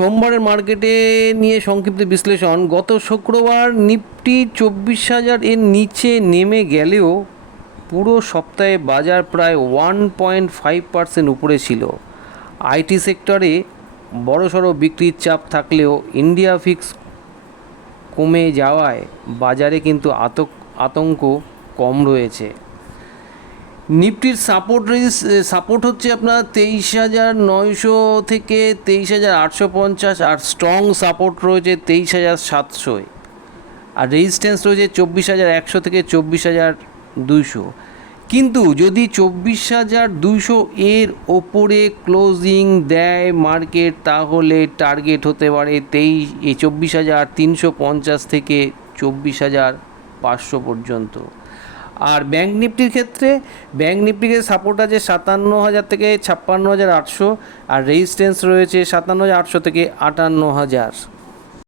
সোমবারের মার্কেটে নিয়ে সংক্ষিপ্ত বিশ্লেষণ। গত শুক্রবার নিফটি 24,000 এর নিচে নেমে গেলেও পুরো সপ্তাহে বাজার প্রায় 1.5% উপরে ছিল। আইটি সেক্টরে বড়সড় বিক্রির চাপ থাকলেও ইন্ডিয়া ফিক্স কমে যাওয়ায় বাজারে কিন্তু আতঙ্ক কম রয়েছে। নিফটির সাপোর্ট হচ্ছে আপনার 23,900 থেকে 23,850, আর স্ট্রং সাপোর্ট রয়েছে 23,700, আর রেজিস্ট্যান্স রয়েছে 24,100 থেকে 24,200। কিন্তু যদি 24,200 এর ওপরে ক্লোজিং দেয় মার্কেট, তাহলে টার্গেট হতে পারে 24,350 থেকে 24,500 পর্যন্ত। আর ব্যাঙ্ক নিফটির ক্ষেত্রে সাপোর্ট আছে 57,000 থেকে 56,800, আর রেজিস্ট্যান্স রয়েছে 57,800 থেকে 58,000।